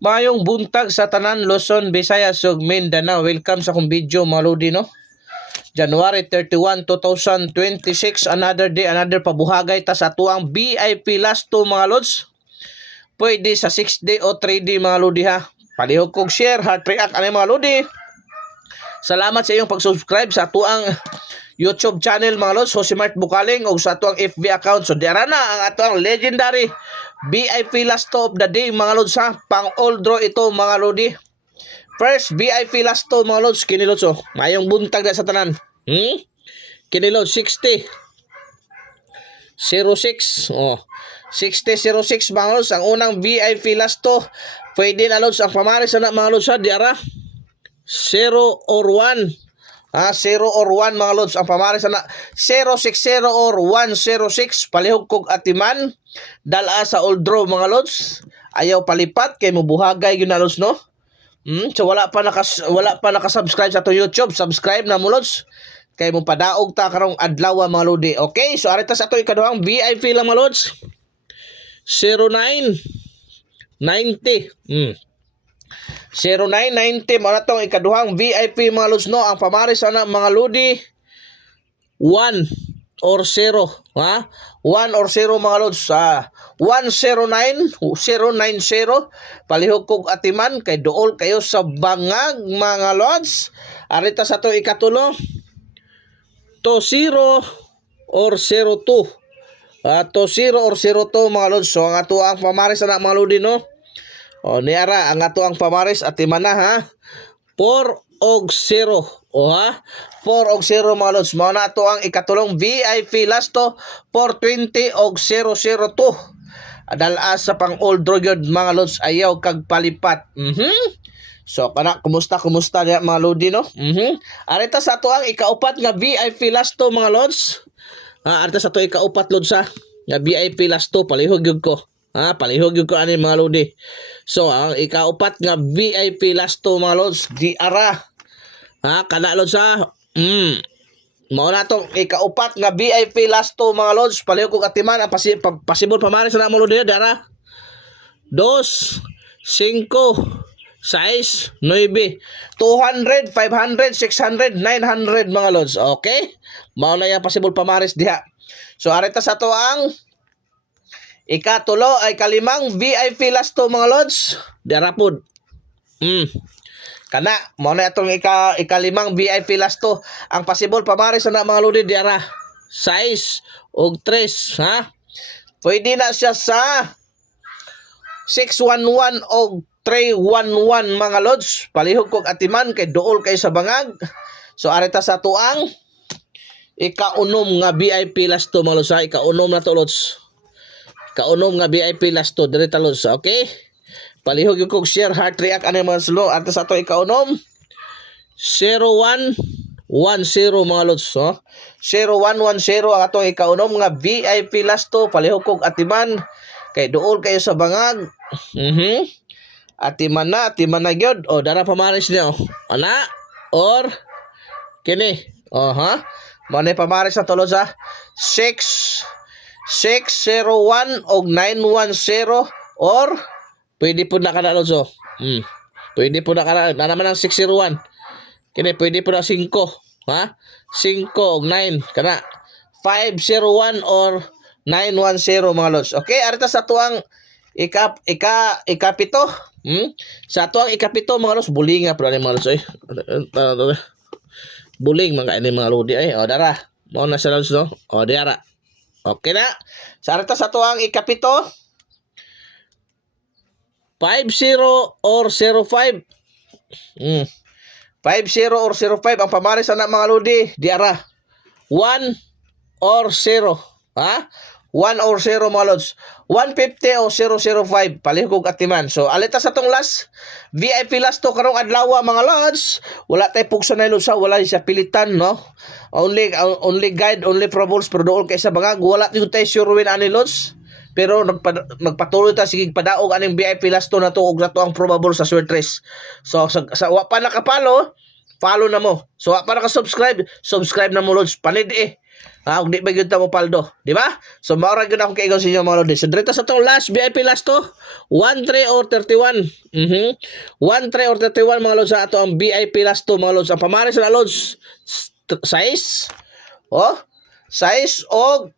Mayong buntag sa tanan Luzon, Visayas ug Mindanao. Welcome sa akong video mga lodi no. January 31, 2026, another day, another pabuhagay ta sa tuang VIP last 2 mga lods. Pwede sa 6 day o 3 day mga lodi ha. Palihog kog share, heart react ani mga lodi. Salamat sa iyong pag-subscribe sa tuang YouTube channel mga lods, Josemart Bukaling, o sa tuang FB account. So diara na ang atuang legendary VIP last of the day mga lods ha. Pang all draw ito mga lodi. First VIP last to mga lods, kini lods oh. Mayong buntag na sa tanan. Kini lods 60 06 oh. 6006 mga lods, ang unang VIP last to. Pwede na lods ang pamaris na mga lods ha, diara 0 or 1. 0 or 1 mga lods ang pamaris na 060 or 106. Palihog kog atiman dala sa all draw mga lods. Ayaw palipat kay mubuhagay gyud na lods no. So wala pa naka-subscribe sa to YouTube, subscribe na mo lods. Kay mo padaog ta karong adlaw mga lodi. Okay, so arita sa to ikaduhang VIP lang mga lods. 0990. 0990 mga tong ikaduhang VIP mga lods no. Ang pamaris na mga lodi 1 or 0 ha, 1 or 0 mga lods. 109 090 palihog kog atiman kay duol kayo sa bangag mga lods. Arita sa to ikatulo to 0 or 02 to 0 or 02 mga lods. So ang ato ang pamaris na mga lodi no. O niara ang ato ang pamaris atiman na ha, 4 og 0 o ha, 4 og 0 mga lods. Mao na ato ang ikatulong VIP last to 420 og 002. Dala sa pang all draw yun mga lods, ayaw kag palipat. So kana kumusta niya mga lodi no. Arita sa ato ang ikaupat nga VIP last to mga lods. Arita sa ato ikaupat lods ha, nga VIP last to palihog yun ko. Palihog yun ko ani mga lodi. So ang ikaupat nga VIP last to mga lods, di ara kana lods ha. Mao na tong ikaupat nga VIP last to mga lods, palihog kog atiman ang pasibol pamaris na mo lodi dara 2 5 6 9 200 500 600 900 mga lods. Okay, mao na ya pasibol pamaris diha. So arita sa to ang ikatulo ay kalimang VIP last to mga lods, dara pod. Kana mao na atong ikalimang VIP last to. Ang possible pamaris na mga lodi diara 6 og 3 ha. Pwede na siya sa 611 og 311 mga lods. Palihog kog atiman kay duol kay sa bangag. So arita sa tuang ikaunom nga VIP last to mga lods ha. Ikaunom na to lods. Kaunom nga VIP last to diri ta lods. Okay, palihog yung kog share, heart react ano mga slow. Arta sa to ikaunom 0110 mga lods no? 0110 ang atong ikaunom nga VIP last to. Palihog kog atiman kay duol kayo sa bangag. Atiman na gyud. O dara pamaris niya ana or kini ha, manay pamaris na tulos ha, 601 og 910 or pwede po na kana lods. Pwede po na kana na naman ang 601. Kini pwede po na 5 ha, 5 og 9 kana 501 or 910 mga lods. Okay, arita sa tuang ikapito. Sa tuang ikapito mga lods, buling nga pro ni mga lods buling mga ini mga lodi ay. O dara mo na sa lods no. O diara. Okay na. Sa arita sa tuang ikapito 50 or 05. 50 or 05 ang pamaris na mga lodi diara 1 or 0 ha, 1 or 0 mga lods. 150 o 005 palihog atiman. So alita sa tong last VIP last to karong adlaw mga lods. Wala tay pugsa na lods, wala siya pilitan no. Only guide, only probables pero dool kay sa bangag. Wala yung tay sure win ani lods. Pero magpatuloy ta sige padaog aning VIP last to na to og nato ang probable sa sword race. So sa wa pa nakapalo, follow na mo. So wa pa naka-subscribe, subscribe na mo lods. Panid Ha, ug di ba gyud ta mo paldo, di ba? So mao ra gyud akong kaigon sa inyo mga lodi. So dito sa tong last VIP last to, 13 or 31. 13 or 31 mga lods sa ato ang VIP last to mga lods. Ang pamaris na lods size. Oh, size og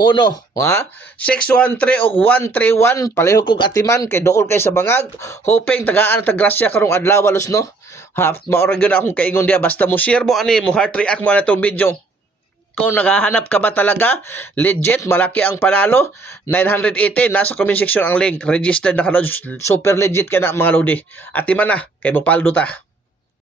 uno, ha? 613 o 131 pareho kog atiman kay dool kay sa bangag. Hoping tagaan ta grasya karong adlaw los no. Ha, maura gyud akong kaingon dia basta mo share mo ani mo heart react mo na tong video. Kung naghahanap ka ba talaga, legit, malaki ang panalo, 980, nasa comment section ang link, registered na ka, super legit ka na mga lodi. Atiman na, kay Bopaldo ta.